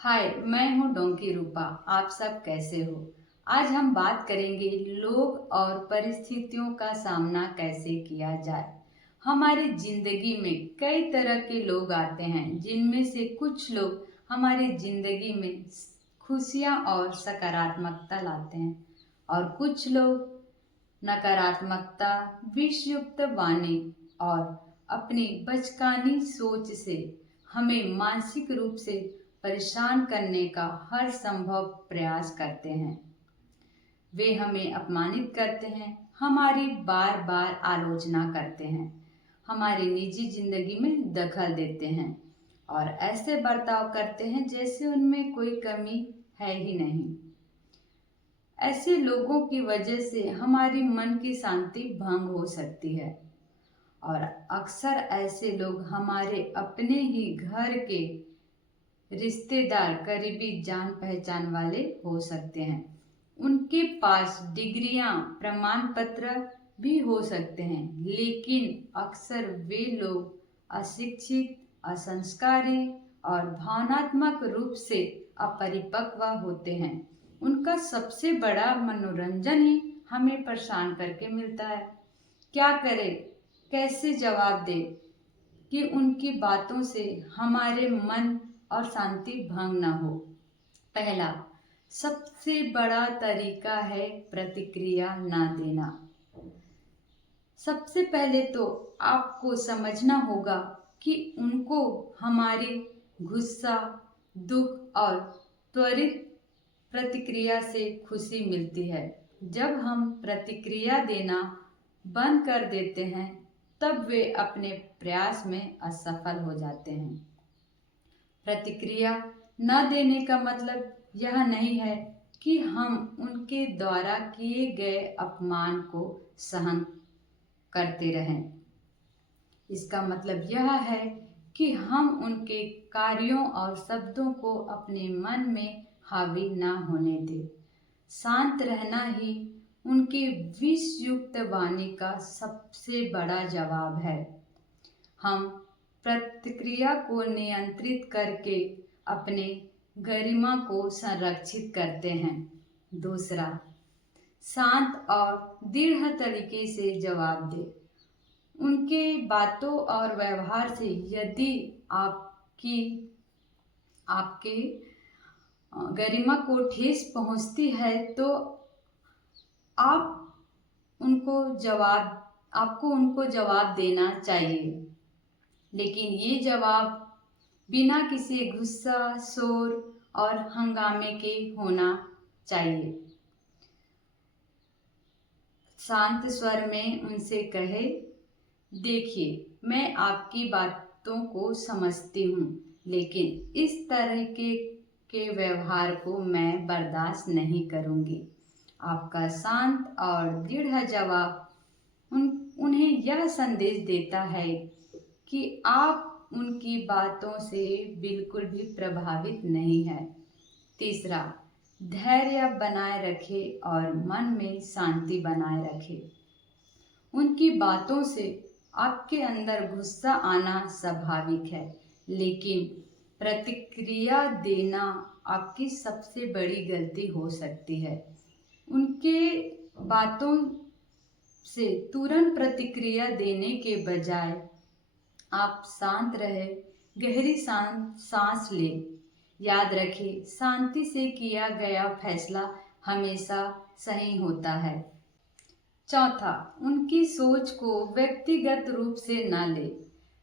हाय, मैं हूँ डोंकी रूपा। आप सब कैसे हो? आज हम बात करेंगे लोग और परिस्थितियों का सामना कैसे किया जाए। हमारे जिंदगी में कई तरह के लोग आते हैं, जिनमें से कुछ लोग हमारी जिंदगी में खुशियाँ और सकारात्मकता लाते हैं और कुछ लोग नकारात्मकता, विषयुक्त वाणी और अपनी बचकानी सोच से हमें मानसिक रूप से परेशान करने का हर संभव प्रयास करते हैं। वे हमें अपमानित करते हैं, हमारी बार बार आलोचना करते हैं, हमारी निजी जिंदगी में दखल देते हैं और ऐसे बर्ताव करते हैं जैसे उनमें कोई कमी है ही नहीं। ऐसे लोगों की वजह से हमारी मन की शांति भंग हो सकती है और अक्सर ऐसे लोग हमारे अपने ही घर के रिश्तेदार, करीबी जान पहचान वाले हो सकते हैं। उनके पास डिग्रियां, प्रमाण पत्र भी हो सकते हैं, लेकिन अक्सर वे लोग अशिक्षित, असंस्कारी और भावनात्मक रूप से अपरिपक्व होते हैं। उनका सबसे बड़ा मनोरंजन ही हमें परेशान करके मिलता है। क्या करें, कैसे जवाब दें कि उनकी बातों से हमारे मन और शांति भंग न हो। पहला सबसे बड़ा तरीका है प्रतिक्रिया न देना। सबसे पहले तो आपको समझना होगा कि उनको हमारी गुस्सा, दुख और त्वरित प्रतिक्रिया से खुशी मिलती है। जब हम प्रतिक्रिया देना बंद कर देते हैं, तब वे अपने प्रयास में असफल हो जाते हैं। प्रतिक्रिया न देने का मतलब यह नहीं है कि हम उनके द्वारा किए गए अपमान को सहन करते रहें। इसका मतलब यह है कि हम उनके कार्यों और शब्दों को अपने मन में हावी न होने दें। शांत रहना ही उनके विषयुक्त वाणी का सबसे बड़ा जवाब है। हम प्रतिक्रिया को नियंत्रित करके अपने गरिमा को संरक्षित करते हैं। दूसरा, शांत और दृढ़ तरीके से जवाब दें। उनके बातों और व्यवहार से यदि आपके गरिमा को ठेस पहुंचती है, तो आपको उनको जवाब देना चाहिए, लेकिन ये जवाब बिना किसी गुस्सा, शोर और हंगामे के होना चाहिए। शांत स्वर में उनसे कहे, देखिए, मैं आपकी बातों को समझती हूँ, लेकिन इस तरह के व्यवहार को मैं बर्दाश्त नहीं करूँगी। आपका शांत और दृढ़ जवाब उन्हें यह संदेश देता है कि आप उनकी बातों से बिल्कुल भी प्रभावित नहीं है। तीसरा, धैर्य बनाए रखें और मन में शांति बनाए रखें। उनकी बातों से आपके अंदर गुस्सा आना स्वाभाविक है, लेकिन प्रतिक्रिया देना आपकी सबसे बड़ी गलती हो सकती है। उनके बातों से तुरंत प्रतिक्रिया देने के बजाय आप शांत रहे, गहरी सांस लें। याद रखें, शांति से किया गया फैसला हमेशा सही होता है। चौथा, उनकी सोच को व्यक्तिगत रूप से न लें।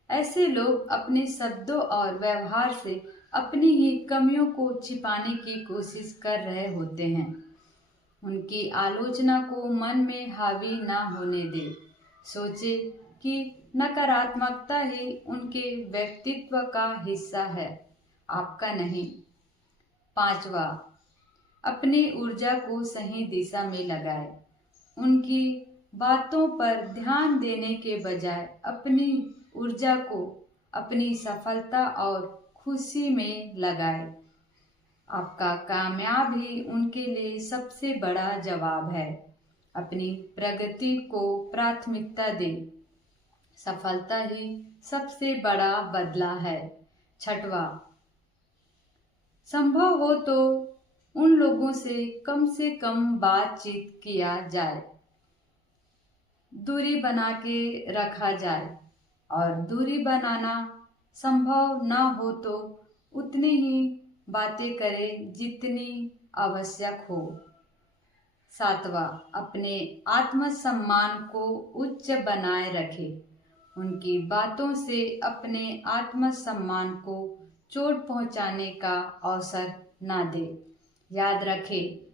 ऐसे लोग अपने शब्दों और व्यवहार से अपनी ही कमियों को छिपाने की कोशिश कर रहे होते हैं। उनकी आलोचना को मन में हावी न होने दें। सोचे कि नकारात्मकता ही उनके व्यक्तित्व का हिस्सा है, आपका नहीं। पांचवा, अपनी ऊर्जा को सही दिशा में लगाए। उनकी बातों पर ध्यान देने के बजाय अपनी ऊर्जा को अपनी सफलता और खुशी में लगाए। आपका कामयाब ही उनके लिए सबसे बड़ा जवाब है। अपनी प्रगति को प्राथमिकता दें। सफलता ही सबसे बड़ा बदला है। छठवा, संभव हो तो उन लोगों से कम बातचीत किया जाए, दूरी बना के रखा जाए, और दूरी बनाना संभव न हो तो उतनी ही बातें करें जितनी आवश्यक हो। 7वां, अपने आत्मसम्मान को उच्च बनाए रखें। उनकी बातों से अपने आत्मसम्मान को चोट पहुंचाने का अवसर ना दे। याद रखें,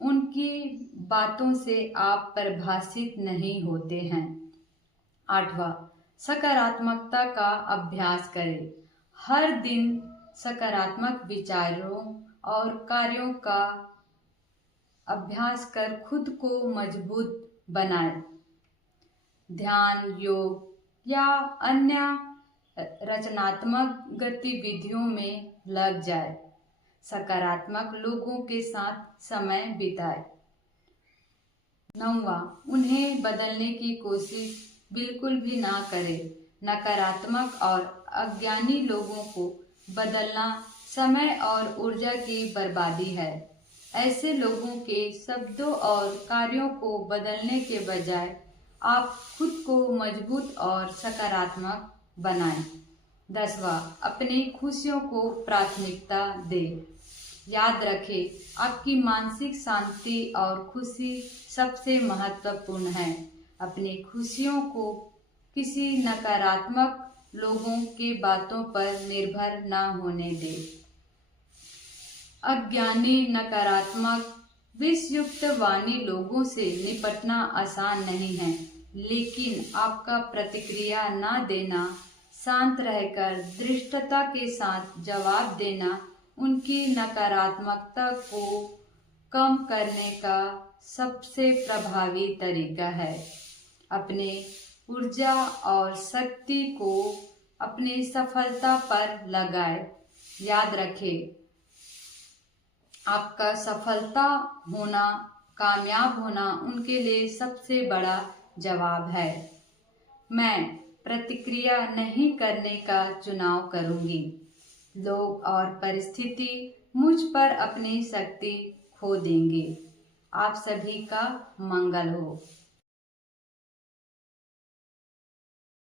उनकी बातों से आप प्रभावित नहीं होते हैं। 8वां, सकारात्मकता का अभ्यास करें। हर दिन सकारात्मक विचारों और कार्यों का अभ्यास कर खुद को मजबूत बनाएं। ध्यान, योग या अन्य रचनात्मक गतिविधियों में लग जाए। सकारात्मक लोगों के साथ समय बिताएं। 9वां, उन्हें बदलने की कोशिश बिल्कुल भी ना करें। नकारात्मक और अज्ञानी लोगों को बदलना समय और ऊर्जा की बर्बादी है। ऐसे लोगों के शब्दों और कार्यों को बदलने के बजाय आप खुद को मजबूत और सकारात्मक बनाएं। 10वां, अपनी खुशियों को प्राथमिकता दें। याद रखें, आपकी मानसिक शांति और खुशी सबसे महत्वपूर्ण है। अपनी खुशियों को किसी नकारात्मक लोगों के बातों पर निर्भर न होने दें। अज्ञानी, नकारात्मक, विषयुक्त वाणी लोगों से निपटना आसान नहीं है, लेकिन आपका प्रतिक्रिया न देना, शांत रहकर दृढ़ता के साथ जवाब देना उनकी नकारात्मकता को कम करने का सबसे प्रभावी तरीका है। अपने ऊर्जा और शक्ति को अपनी सफलता पर लगाएं। याद रखें, आपका सफलता होना, कामयाब होना उनके लिए सबसे बड़ा जवाब है। मैं प्रतिक्रिया नहीं करने का चुनाव करूंगी। लोग और परिस्थिति मुझ पर अपनी शक्ति खो देंगे। आप सभी का मंगल हो।